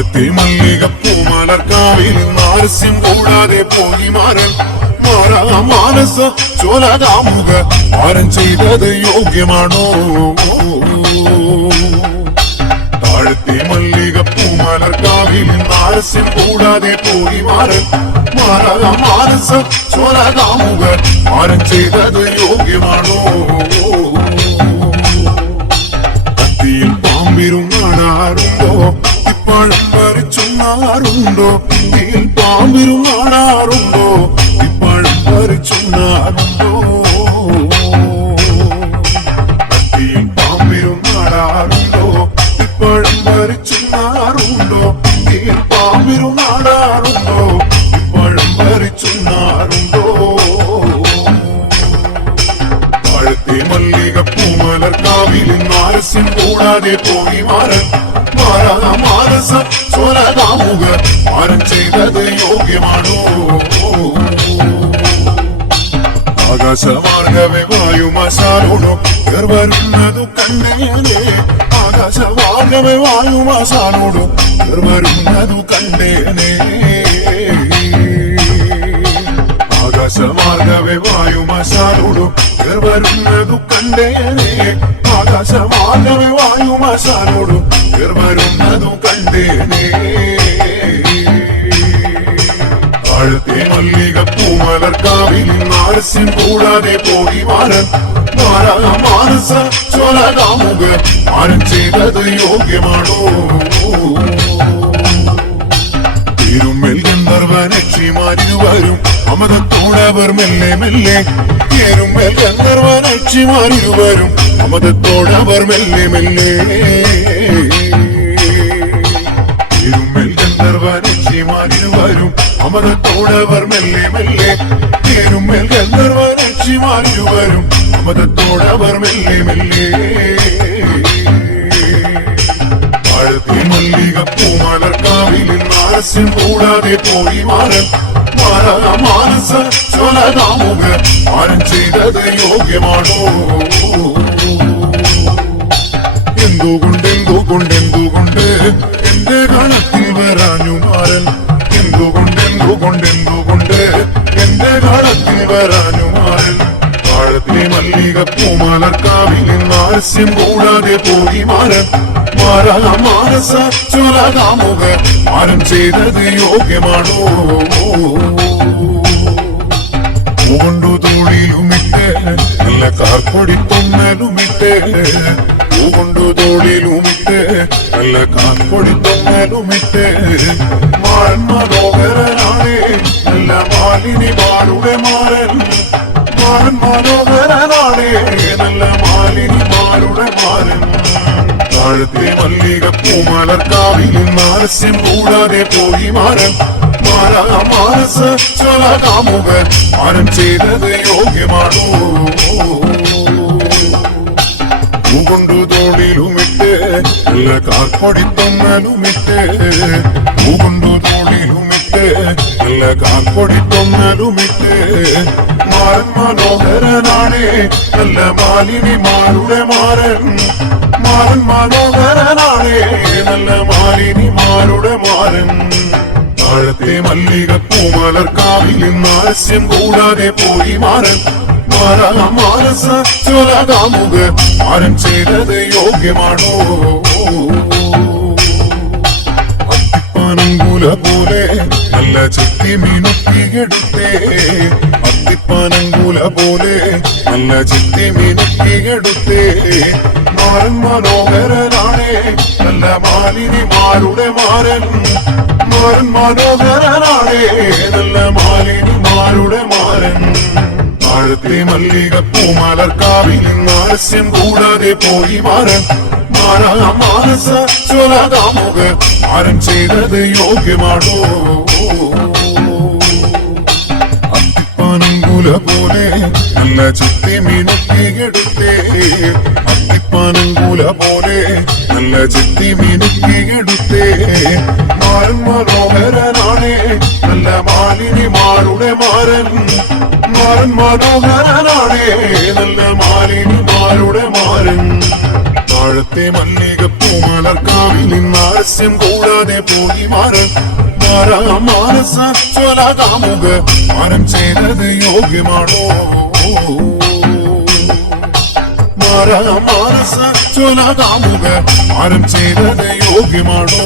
താഴത്തെ മല്ലികപ്പൂ മലർക്കാവിൽ നാരസ്യം കൂടാതെ പോയി മാറൻ മാറാ മാനസ ചോലകാമുക മാരൻ ചെയ്തത് യോഗ്യമാണോ? താഴത്തെ മല്ലികപ്പൂ മലർക്കാവിൽ നാരസ്യം കൂടാതെ പോയി മാറൻ മാറാ മാനസ ചോലകാമുക മാരൻ ചെയ്തത് യോഗ്യമാണോ? കത്തിയിൽ പാമ്പിരുന്നാടാറുണ്ടോ? ഇപ്പഴം പറിച്ചുണ്ണാറുണ്ടോ? കത്തിയിൽ പാമ്പിരുന്നാടാറുണ്ടോ? ഇപ്പഴം പറിച്ചുണ്ണാറുണ്ടോ? കത്തിയിൽ പാമ്പിരുന്നാടാറുണ്ടോ? ഇപ്പഴം പറിച്ചുണ്ണാറുണ്ടോ? കത്തിയിൽ പാമ്പിരുന്നാടാറുണ്ടോ? ഇപ്പഴം പറിച്ചുണ്ണാറുണ്ടോ? താഴത്തെ മല്ലികപ്പൂ മലർക്കാവിൽ നാരസ്യം കൂടാതെ പോയി മാറൻ മാറാ മാനസ ചോലകാമുക മാരൻ ചെയ്തത് യോഗ്യമാണോ? ആകാശമാർഗവേ വായുമാശാലോടോ വരുന്നതു കണ്ടേനെ ആകാശമാർഗവേ വായുമാശാലോടോ വരുന്നതു കണ്ടേനെ ആകാശമാർഗവേ വായുമാശാലോടോ വരുന്നതു കണ്ടേനെ ആകാശമാർഗവേ വായുമാശാലോടോ വരുന്നതു കണ്ടേനെ താഴത്തെ മല്ലികപ്പൂ മലർക്കാവിൽ നാരസ്യം കൂടാതെ പോയി മാറൻ മാറാ മാനസ ചോലകാമുക മാരൻ ചെയ്തത് യോഗ്യമാണോ? തിരുമ്മൽ ഗന്ധർവനക്ഷിമാരിരുവരും അമതത്തോടവർ മെല്ലെ മെല്ലെ തിരുമ്മൽ ഗന്ധർവനക്ഷിമാരിരുവരും അമതത്തോടവർ മെല്ലെ മെല്ലെ തിരുമ്മൽ ഗന്ധർവനക്ഷിമാരിരുവരും അമതത്തോടവർ മെല്ലെ മെല്ലെ തിരുമ്മൽ ഗന്ധർവനക്ഷിമാരിരുവരും അമതത്തോടവർ മെല്ലെ മെല്ലെ താഴത്തെ മല്ലികപ്പൂ മലർക്കാവിൽ നാരസ്യം കൂടാതെ പോയി മാറൻ മാറാ മാനസ ചോലകാമുക മാരൻ ചെയ്തത് യോഗ്യമാണോ? എന്തുകൊണ്ട് എന്റെ ഗണത്തിൽ വരാഞ്ഞു മാറൻ എന്തുകൊണ്ട് എന്റെ ഗണത്തിൽ വരാഞ്ഞു മാറൻ താഴത്തെ മല്ലികപ്പൂ മലർക്കാവിൽ നാരസ്യം കൂടാതെ പോയി മാറൻ മാറാ മാനസ ചോലകാമുക മാരൻ ചെയ്തത് യോഗ്യമാണോ? പൂകൊണ്ടു തോളിലുമിട്ട് നല്ല കാർപ്പൊടി തൊന്നലുമിട്ട് പൂകൊണ്ടു തോളിലുമിട്ട് നല്ല കാർപ്പൊടി തൊന്നലുമിട്ട് മാറൻ മനോഹരനാണേ നല്ല മാലിനി മാരുടെ മാറൻ മാറൻ മനോഹരനാണേ നല്ല മാലിനി മാരുടെ മാറൻ താഴത്തെ മല്ലികപ്പൂ മലർക്കാവിൽ നാരസ്യം കൂടാതെ പോയി മാറൻ മാറാ മാനസ ചോലകാമുക മാരൻ ചെയ്തത് യോഗ്യമാണോ? പൂകൊണ്ടു തോളിലുമിട്ട് നല്ല കാർപ്പൊടി തൊന്നലുമിട്ട് പൂകൊണ്ടു തോളിലുമിട്ട് നല്ല കാർപ്പൊടി തൊന്നലുമിട്ട് മാറൻ മനോഹരനാണേ നല്ല മാലിനി മാരുടെ മാറൻ മാറൻ മനോഹരനാണേ നല്ല മാലിനി മാരുടെ മാറൻ താഴത്തെ മല്ലികപ്പൂ മലർക്കാവിൽ നാരസ്യം കൂടാതെ പോയി മാറൻ മാറാ മാനസ ചോലകാമുക മാരൻ ചെയ്തത് യോഗ്യമാണോ? അത്തിപ്പാനങ്കുല പോലെ നല്ല ചെത്തി മിനുക്കിയെടുത്തേ അത്തിപ്പാനങ്കുല പോലെ നല്ല ചെത്തി മിനുക്കിയെടുത്തേ മാറൻ മനോഹരനാണേ നല്ല മാലിനി മാരുടെ മാരൻ മാറൻ മനോഹരനാണേ നല്ല മാലിനി മാരുടെ മാരൻ താഴത്തെ മല്ലികപ്പൂ മലർക്കാവിൽ നാരസ്യം കൂടാതെ പോയി മാറൻ മാറാ മാനസ ചോലകാമുക മാരൻ ചെയ്തത് യോഗ്യമാണോ? അത്തിപ്പാനങ്കുല പോലെ നല്ല ചെത്തി മിനുക്കിയെടുത്തേ അത്തിപ്പാനങ്കുല പോലെ നല്ല ചെത്തി മിനുക്കിയെടുത്തേ മാറൻ മനോഹരനാണേ നല്ല മാലിനി മാരുടെ മാരൻ മാറൻ മനോഹരനാണേ നല്ല മാലിനി മാരുടെ മാരൻ മാമ്പഴത്തെ മല്ലികപ്പൂ മലർക്കാവിൽ നിന്നാരസ്യം കൂടാതെ പോയി മാറൻ മാനസ ജ്വല കാമുക മാനം ചെയ്തത് യോഗ്യമാണോ മാനസ ജ്വല കാമുക മാനം ചെയ്തത് യോഗ്യമാണോ